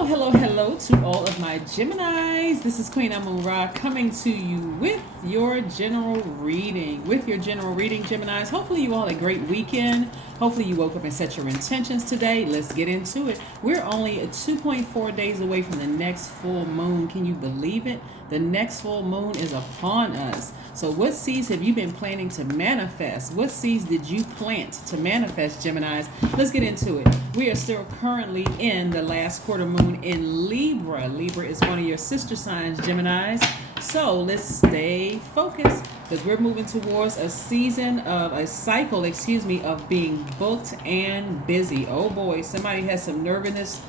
Hello to all of my Geminis. This is Queen Amun Ra coming to you with your general reading. Geminis. Hopefully you all had a great weekend. Hopefully you woke up and set your intentions today. Let's get into it. We're only 2.4 days away from the next full moon. Can you believe it? The next full moon is upon us. So what seeds have you been planning to manifest? What seeds did you plant to manifest, Geminis? Let's get into it. We are still currently in the last quarter moon in Libra. Libra is one of your sister signs, Geminis. So let's stay focused because we're moving towards a cycle of being booked and busy. Oh boy, somebody has some nervousness,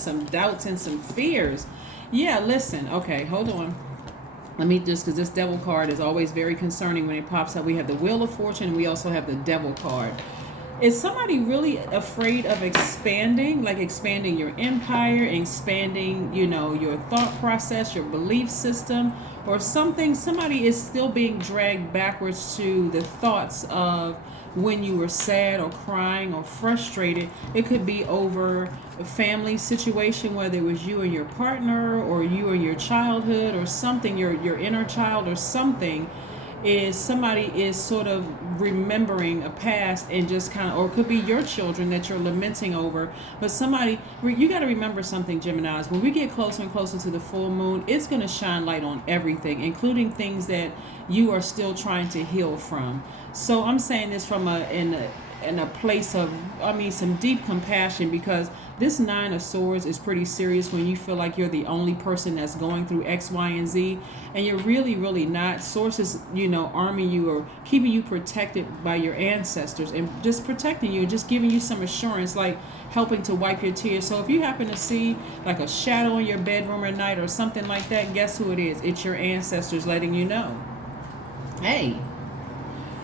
some doubts, and some fears. Yeah, listen. Okay, hold on. Let me just, because this devil card is always very concerning when it pops up. We have the Wheel of Fortune, and we also have the devil card. Is somebody really afraid of expanding your empire, expanding, your thought process, your belief system, or something? Somebody is still being dragged backwards to the thoughts of when you were sad or crying or frustrated. It could be over a family situation, whether it was you and your partner or you and your childhood or something, your inner child or something. Is somebody is sort of remembering a past and just kind of, or it could be your children that you're lamenting over. But you got to remember something, Geminis. When we get closer and closer to the full moon, it's going to shine light on everything, including things that you are still trying to heal from. So I'm saying this from in a place of, some deep compassion, because this Nine of Swords is pretty serious when you feel like you're the only person that's going through X, Y, and Z, and you're really, really not. Sources, arming you or keeping you protected by your ancestors and just protecting you, just giving you some assurance, like helping to wipe your tears. So if you happen to see like a shadow in your bedroom at night or something like that, guess who it is? It's your ancestors letting you know, hey,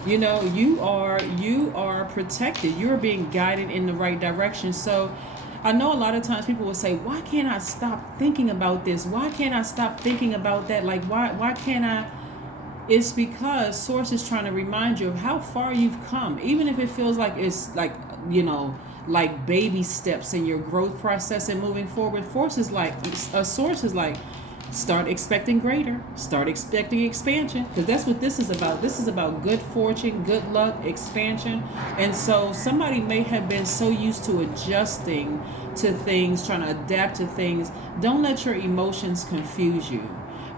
you are protected. You're being guided in the right direction. So I know a lot of times people will say, why can't I stop thinking about this? Why can't I stop thinking about that? Like, why can't I? It's because Source is trying to remind you of how far you've come. Even if it feels like it's like, like baby steps in your growth process and moving forward. Source is like, start expecting greater. Start expecting expansion, because that's what this is about. This is about good fortune, good luck, expansion. And so somebody may have been so used to adjusting to things, trying to adapt to things. Don't let your emotions confuse you.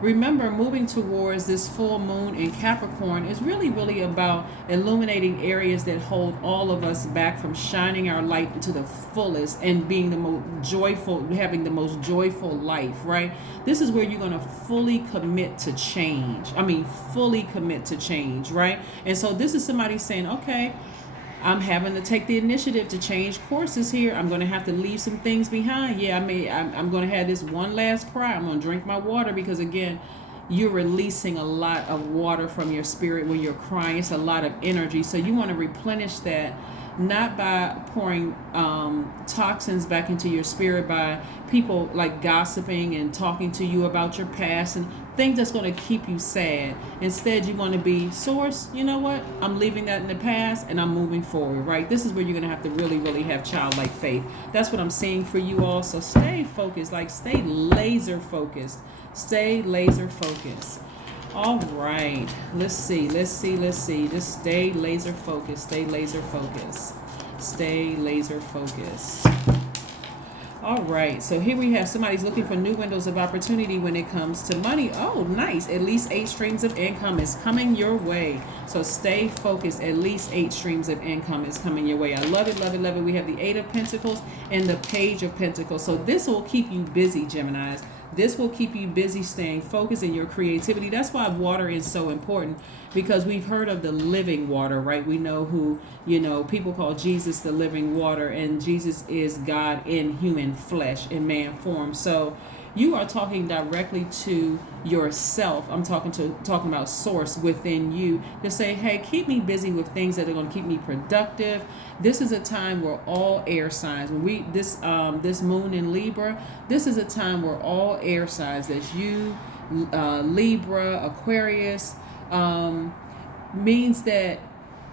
Remember, moving towards this full moon in Capricorn is really, really about illuminating areas that hold all of us back from shining our light to the fullest and being the most joyful, having the most joyful life, right? This is where you're going to fully commit to change. Fully commit to change, right? And so this is somebody saying, okay, I'm having to take the initiative to change courses here. I'm going to have to leave some things behind. Yeah, I'm going to have this one last cry. I'm going to drink my water, because again, you're releasing a lot of water from your spirit when you're crying. It's a lot of energy. So you want to replenish that, not by pouring toxins back into your spirit by people like gossiping and talking to you about your past and things that's going to keep you sad. Instead, you want to be, Source, you know what? I'm leaving that in the past and I'm moving forward, right? This is where you're going to have to really, really have childlike faith. That's what I'm seeing for you all. So stay focused, stay laser focused. Stay laser focused. All right. Let's see. Just stay laser focused. Stay laser focused. Stay laser focused. All right, so here we have somebody's looking for new windows of opportunity when it comes to money. Oh, nice. At least 8 streams of income is coming your way. So stay focused. At least 8 streams of income is coming your way. I love it, love it, love it. We have the 8 of Pentacles and the Page of Pentacles. So this will keep you busy, Geminis. This will keep you busy, staying focused in your creativity. That's why water is so important, because we've heard of the living water, right? We know who, people call Jesus the living water, and Jesus is God in human flesh, in man form. So you are talking directly to yourself. I'm talking about Source within you to say, hey, keep me busy with things that are going to keep me productive. This is a time where all air signs, when this moon in Libra, this is a time where all air signs, that's you, Libra, Aquarius, means that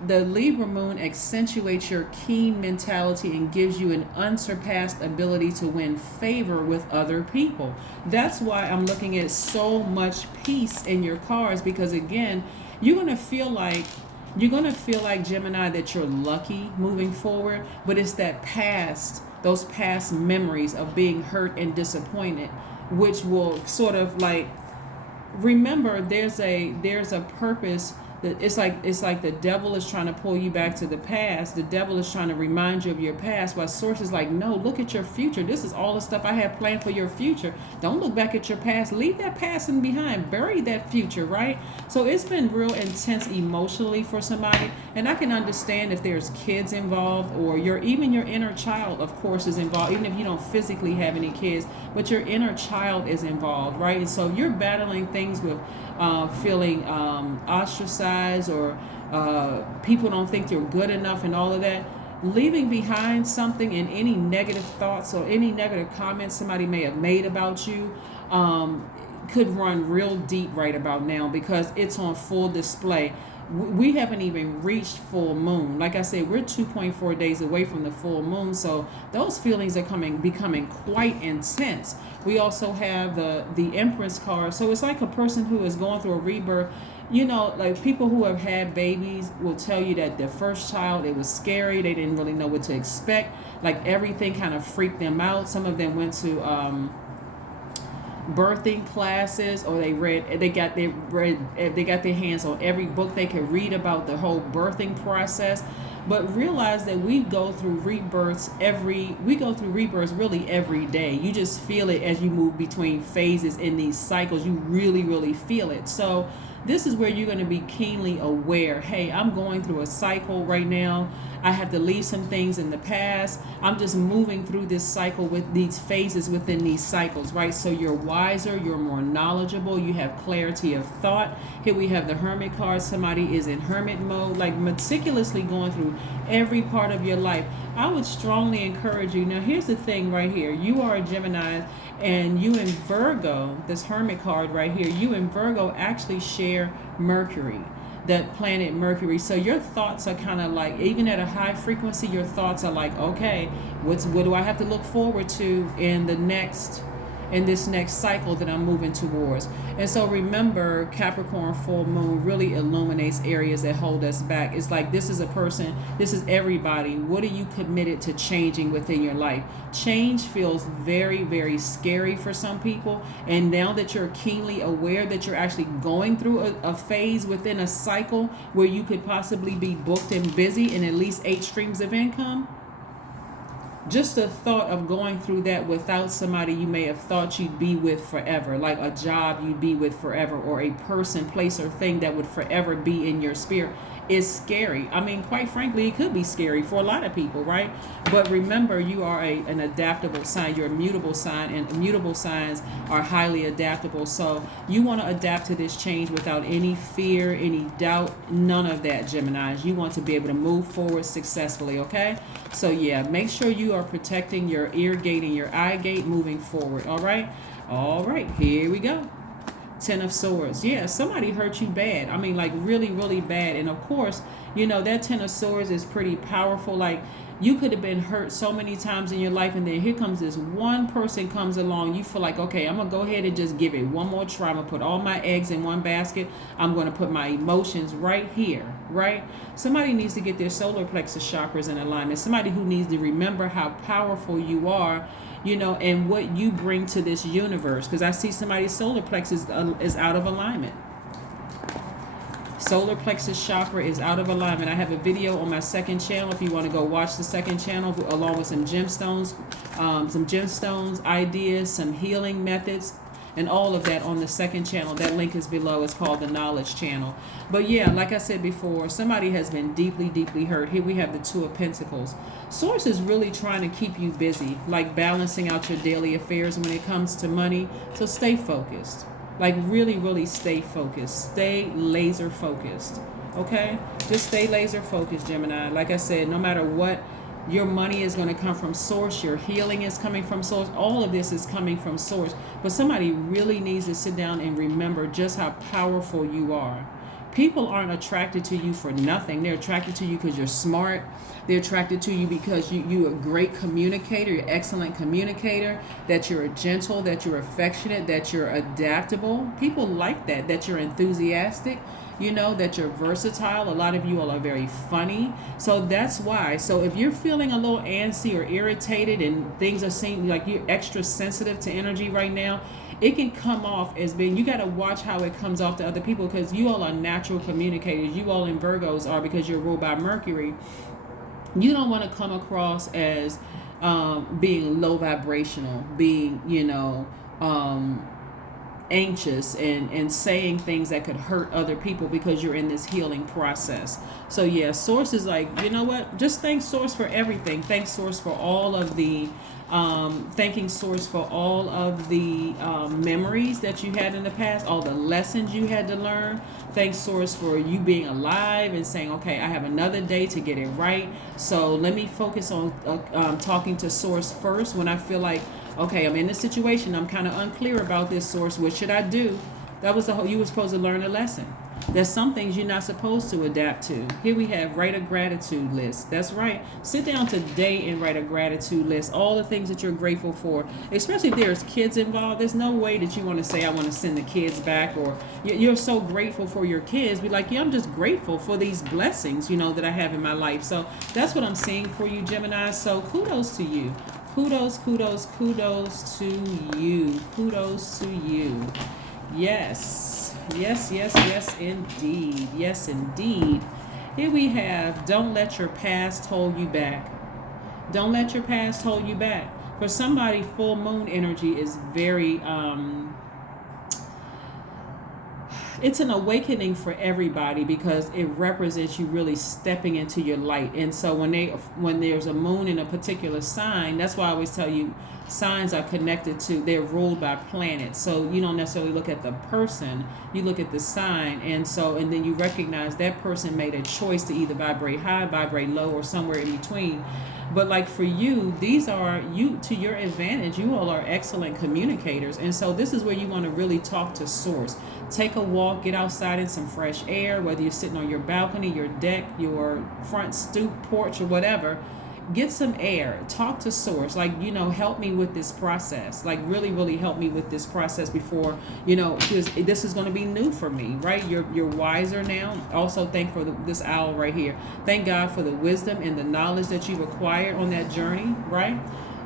the Libra moon accentuates your keen mentality and gives you an unsurpassed ability to win favor with other people. That's why I'm looking at so much peace in your cards, because again, you're going to feel like Gemini, that you're lucky moving forward, but it's that past, those past memories of being hurt and disappointed, which will sort of like, remember, there's a purpose. That it's like the devil is trying to pull you back to the past. The devil is trying to remind you of your past, while source is like, no, look at your future. This is all the stuff I have planned for your future. Don't look back at your past. Leave that past in behind. Bury that future, right? So it's been real intense emotionally for somebody, and I can understand if there's kids involved, or even your inner child, of course, is involved. Even if you don't physically have any kids, but your inner child is involved, right? And so you're battling things with feeling ostracized, or people don't think you're good enough, and all of that. Leaving behind something, and any negative thoughts or any negative comments somebody may have made about you could run real deep right about now, because it's on full display. We haven't even reached full moon. Like I said, we're 2.4 days away from the full moon, so those feelings are becoming quite intense. We also have the Empress card, so it's like a person who is going through a rebirth. Like people who have had babies will tell you that their first child, it was scary. They didn't really know what to expect. Like everything kind of freaked them out. Some of them went to birthing classes, or they got their hands on every book they could read about the whole birthing process. But realize that we go through rebirths really every day. You just feel it as you move between phases in these cycles. You really, really feel it. So this is where you're going to be keenly aware. Hey, I'm going through a cycle right now. I have to leave some things in the past. I'm just moving through this cycle with these phases within these cycles, right? So you're wiser, you're more knowledgeable, you have clarity of thought. Here we have the Hermit card. Somebody is in hermit mode, like meticulously going through every part of your life. I would strongly encourage you. Now, here's the thing right here. You are a Gemini, and you in Virgo, this Hermit card right here, you in Virgo actually share Mercury, that planet Mercury. So your thoughts are kind of like, even at a high frequency, your thoughts are like, okay, what do I have to look forward to in this next cycle that I'm moving towards? And so remember, Capricorn full moon really illuminates areas that hold us back. It's like, this is a person, this is everybody. What are you committed to changing within your life? Change feels very, very scary for some people. And now that you're keenly aware that you're actually going through a phase within a cycle where you could possibly be booked and busy in at least 8 streams of income, just the thought of going through that without somebody you may have thought you'd be with forever, like a job you'd be with forever, or a person, place, or thing that would forever be in your spirit, is scary. I mean, quite frankly, it could be scary for a lot of people, right? But remember, you are an adaptable sign. You're a mutable sign, and mutable signs are highly adaptable. So you want to adapt to this change without any fear, any doubt, none of that, Geminis. You want to be able to move forward successfully, okay? So yeah, make sure you are protecting your ear gate and your eye gate moving forward, all right? All right, here we go. 10 of Swords. Yeah, somebody hurt you bad. I mean, like really, really bad. And of course, that 10 of Swords is pretty powerful. Like, you could have been hurt so many times in your life, and then here comes this one person comes along. You feel like, okay, I'm going to go ahead and just give it one more try. I'm going to put all my eggs in one basket. I'm going to put my emotions right here, right? Somebody needs to get their solar plexus chakras in alignment. Somebody who needs to remember how powerful you are, and what you bring to this universe. Because I see somebody's solar plexus is out of alignment. Solar plexus chakra is out of alignment. I have a video on my second channel if you want to go watch the second channel, along with some gemstones, ideas, some healing methods, and all of that on the second channel. That link is below. It's called the Knowledge Channel. But yeah, like I said before, somebody has been deeply, deeply hurt. Here we have the Two of Pentacles. Source is really trying to keep you busy, like balancing out your daily affairs when it comes to money. So stay focused. Like really, really stay focused. Stay laser focused. Okay? Just stay laser focused, Gemini. Like I said, no matter what, your money is going to come from source. Your healing is coming from source. All of this is coming from source. But somebody really needs to sit down and remember just how powerful you are. People aren't attracted to you for nothing. They're attracted to you because you're smart. They're attracted to you because you're a great communicator, you're an excellent communicator, that you're gentle, that you're affectionate, that you're adaptable. People like that, that you're enthusiastic, that you're versatile. A lot of you all are very funny. So that's why. So if you're feeling a little antsy or irritated and things are seeming like you're extra sensitive to energy right now, it can come off as being, you got to watch how it comes off to other people, because you all are natural communicators. You all in Virgos are, because you're ruled by Mercury. You don't want to come across as being low vibrational, being, anxious and saying things that could hurt other people, because you're in this healing process. So yeah, Source is like, you know what? Just thank Source for everything. Thank Source for all of the thanking Source for all of the memories that you had in the past, all the lessons you had to learn. Thank Source for you being alive and saying, okay, I have another day to get it right. So let me focus on talking to Source first when I feel like, okay, I'm in this situation, I'm kind of unclear about this, Source. What should I do? That was you were supposed to learn a lesson. There's some things you're not supposed to adapt to. Here we have write a gratitude list. That's right. Sit down today and write a gratitude list. All the things that you're grateful for, especially if there's kids involved. There's no way that you want to say, I want to send the kids back, or you're so grateful for your kids. Be like, yeah, I'm just grateful for these blessings, that I have in my life. So that's what I'm seeing for you, Gemini. So kudos to you. Kudos, kudos, kudos to you. Kudos to you. Yes. Yes, yes, yes, indeed. Yes, indeed. Here we have, don't let your past hold you back. Don't let your past hold you back. For somebody, full moon energy is very, it's an awakening for everybody, because it represents you really stepping into your light. And so when there's a moon in a particular sign, that's why I always tell you, signs are connected to, they're ruled by planets. So you don't necessarily look at the person, you look at the sign. And then you recognize that person made a choice to either vibrate high, vibrate low, or somewhere in between. But like for you, these are you to your advantage. You all are excellent communicators. And so this is where you want to really talk to Source. Take a walk, get outside in some fresh air, whether you're sitting on your balcony, your deck, your front stoop, porch, or whatever. Get some air, talk to Source, like, help me with this process, like really, really help me with this process before, because this is going to be new for me, right? You're wiser now. Also, thank for this owl right here. Thank God for the wisdom and the knowledge that you've acquired on that journey, right?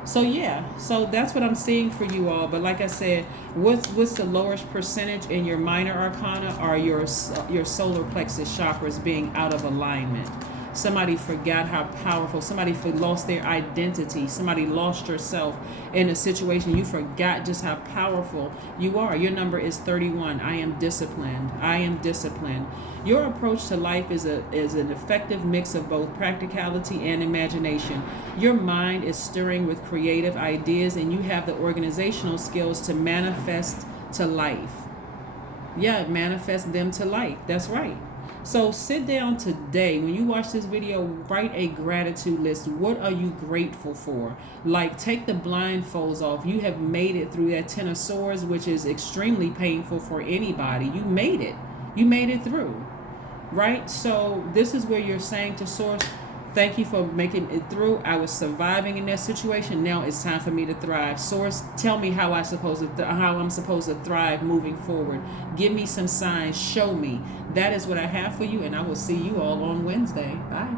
So yeah, so that's what I'm seeing for you all. But like I said, what's the lowest percentage in your minor arcana are your solar plexus chakras being out of alignment. Somebody forgot how powerful, somebody lost their identity, somebody lost yourself in a situation. You forgot just how powerful you are. Your number is 31. I am disciplined. I am disciplined. Your approach to life is an effective mix of both practicality and imagination. Your mind is stirring with creative ideas, and you have the organizational skills to manifest to life. Yeah, manifest them to life. That's right. So sit down today. When you watch this video, write a gratitude list. What are you grateful for? Like, take the blindfolds off. You have made it through that 10 of Swords, which is extremely painful for anybody. You made it. You made it through, right? So this is where you're saying to Source, thank you for making it through. I was surviving in that situation. Now it's time for me to thrive. Source, tell me how I'm supposed to thrive moving forward. Give me some signs. Show me. That is what I have for you, and I will see you all on Wednesday. Bye.